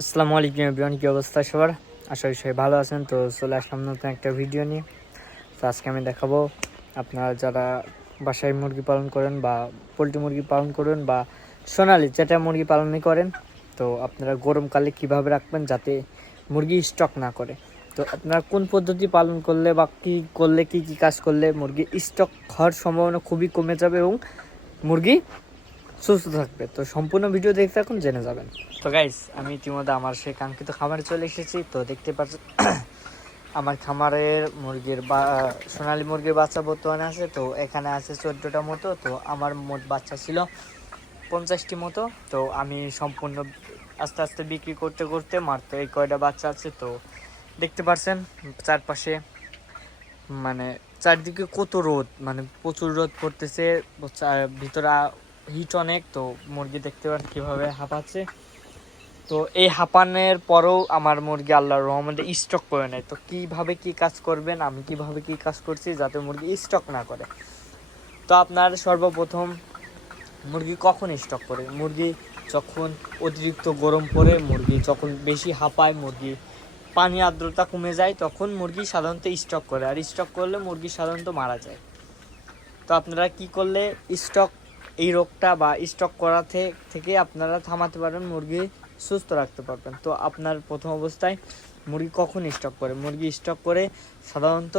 আসসালামু আলাইকুম এভরিওয়ান, কি অবস্থা সবার? আশা করি সবাই ভালো আছেন। তো চলে আসলাম নতুন একটা ভিডিও নিয়ে। তো আজকে আমি দেখাবো আপনারা যারা বাসায় মুরগি পালন করেন বা পোলট্রি মুরগি পালন করেন বা সোনালি যেটা মুরগি পালনই করেন, তো আপনারা গরমকালে কিভাবে রাখবেন যাতে মুরগি স্টক না করে। তো আপনারা কোন পদ্ধতি পালন করলে বা কী করলে কী কাজ করলে মুরগি স্টক হওয়ার সম্ভাবনা খুবই কমে যাবে এবং মুরগি সুস্থ থাকবে। তো সম্পূর্ণ ভিডিও দেখতে এখন জেনে যাবেন। তো গাইস, আমি ইতিমধ্যে আমার সেই কাঙ্ক্ষিত খামারে চলে এসেছি। তো দেখতে পাচ্ছেন আমার খামারের মুরগির সোনালী মুরগির বাচ্চা বর্তমানে আছে। তো এখানে আছে 14টা মতো। তো আমার মোট বাচ্চা ছিল 50টি মতো। তো আমি সম্পূর্ণ আস্তে আস্তে বিক্রি করতে করতে মাত্র এই কয়টা বাচ্চা আছে। তো দেখতে পাচ্ছেন চারপাশে মানে চারদিকে কত রোদ, মানে প্রচুর রোদ পড়তেছে, ভিতরে হিট অনেক। তো মুরগি দেখতে পাচ্ছেন কীভাবে হাঁপাচ্ছে। তো এই হাঁপানোর পরেও আমার মুরগি আল্লাহর রহমতে স্টক করে নেয়। তো কীভাবে কী কাজ করবেন, আমি কীভাবে কী কাজ করছি যাতে মুরগি স্টক না করে। তো আপনার সর্বপ্রথম মুরগি কখন স্টক করে? মুরগি যখন অতিরিক্ত গরম পড়ে, মুরগি যখন বেশি হাঁপায়, মুরগি পানি আর্দ্রতা কমে যায়, তখন মুরগি সাধারণত স্টক করে। আর স্টক করলে মুরগি সাধারণত মারা যায়। তো আপনারা কি করলে স্টক এই রোগটা বা স্টক করা থেকে আপনারা থামাতে পারেন, মুরগি সুস্থ রাখতে পারবেন। তো আপনার প্রথম অবস্থায় মুরগি কখন স্টক করে? মুরগি স্টক করে সাধারণত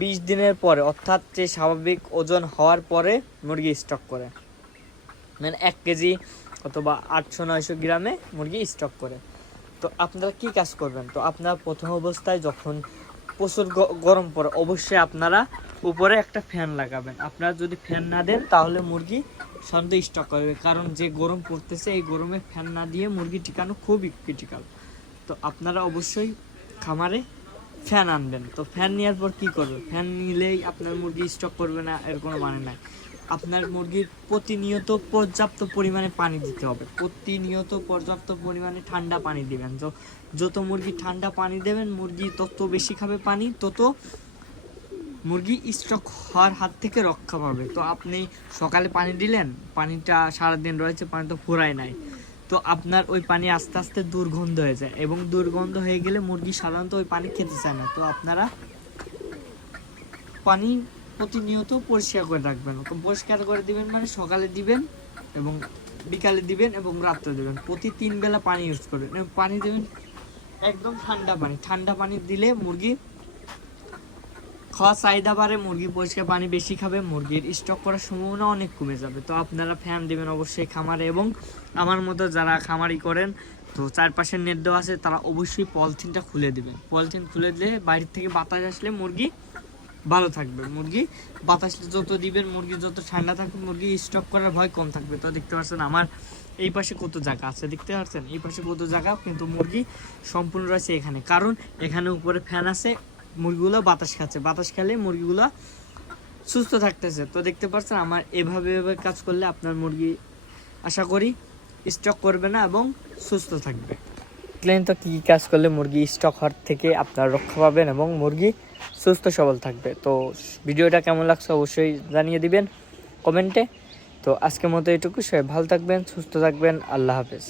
20 দিনের পরে, অর্থাৎ যে স্বাভাবিক ওজন হওয়ার পরে মুরগি স্টক করে, মানে 1 কেজি অথবা 800-900 গ্রামে মুরগি স্টক করে। তো আপনারা কি কাজ করবেন? তো আপনারা প্রথম অবস্থায় যখন প্রচুর গরম পড়ে, অবশ্যই আপনারা উপরে একটা ফ্যান লাগাবেন। আপনারা যদি ফ্যান না দেন তাহলে মুরগি সন্দেহ স্টক করবে, কারণ যে গরম পড়তেছে এই গরমে ফ্যান না দিয়ে মুরগি টিকানো খুবই ক্রিটিক্যাল। তো আপনারা অবশ্যই খামারে ফ্যান আনবেন। তো ফ্যান নেওয়ার পর কী করবে? ফ্যান নিলেই আপনার মুরগি স্টক করবে না, এর কোনো মানে নাই। আপনার মুরগির প্রতিনিয়ত পর্যাপ্ত পরিমাণে পানি দিতে হবে। প্রতিনিয়ত পর্যাপ্ত পরিমাণে ঠান্ডা পানি দিবেন। যত মুরগি ঠান্ডা পানি দেবেন, মুরগি তত বেশি খাবে পানি, তত মুরগি স্টক হওয়ার হাত থেকে রক্ষা পাবে। তো আপনি সকালে পানি দিলেন, পানিটা সারাদিন রয়েছে, পানি তো ফুরায় নাই। তো আপনার ওই পানি আস্তে আস্তে দুর্গন্ধ হয়ে যায়, এবং দুর্গন্ধ হয়ে গেলে মুরগি সাধারণত ওই পানি খেতে চায় না। তো আপনারা পানি প্রতিনিয়ত পরিষ্কার করে রাখবেন। তো পরিষ্কার করে দিবেন মানে সকালে দিবেন এবং বিকালে দিবেন এবং রাত্রে দেবেন। প্রতি 3 বেলা পানি ইউজ করবেন এবং পানি দেবেন একদম ঠান্ডা পানি। ঠান্ডা পানি দিলে মুরগি খাওয়া চাহিদা বাড়ে, মুরগি পরিষ্কার পানি বেশি খাবে, মুরগির স্টক করার সম্ভাবনা অনেক কমে যাবে। তো আপনারা ফ্যান দেবেন অবশ্যই খামারে, এবং আমার মতো যারা খামারি করেন, তো চারপাশে নেট দেওয়া আছে, তারা অবশ্যই পলিথিনটা খুলে দেবেন। পলিথিন খুলে দিলে বাইরে থেকে বাতাস আসলে মুরগি ভালো থাকবে। মুরগি বাতাস যত দিবেন, মুরগি যত ঠান্ডা থাকবে, মুরগি স্টক করার ভয় কম থাকবে। তো দেখতে পাচ্ছেন আমার এই পাশে কত জায়গা আছে, দেখতে পাচ্ছেন এই পাশে কত জায়গা, কিন্তু মুরগি সম্পূর্ণ রয়েছে এখানে, কারণ এখানে উপরে ফ্যান আছে। মুরগিগুলো বাতাস খাচ্ছে, বাতাস খেলে মুরগিগুলো সুস্থ থাকতেছে। তো দেখতে পাচ্ছেন আমার এভাবে কাজ করলে আপনার মুরগি আশা করি স্টক করবে না এবং সুস্থ থাকবে। দেখলেন তো কী কাজ করলে মুরগি স্টক হওয়ার থেকে আপনারা রক্ষা পাবেন এবং মুরগি সুস্থ সবল থাকবে। তো ভিডিওটা কেমন লাগছে অবশ্যই জানিয়ে দিবেন কমেন্টে। তো আজকের মতো এটুকু, সবাই ভালো থাকবেন, সুস্থ থাকবেন, আল্লাহ হাফেজ।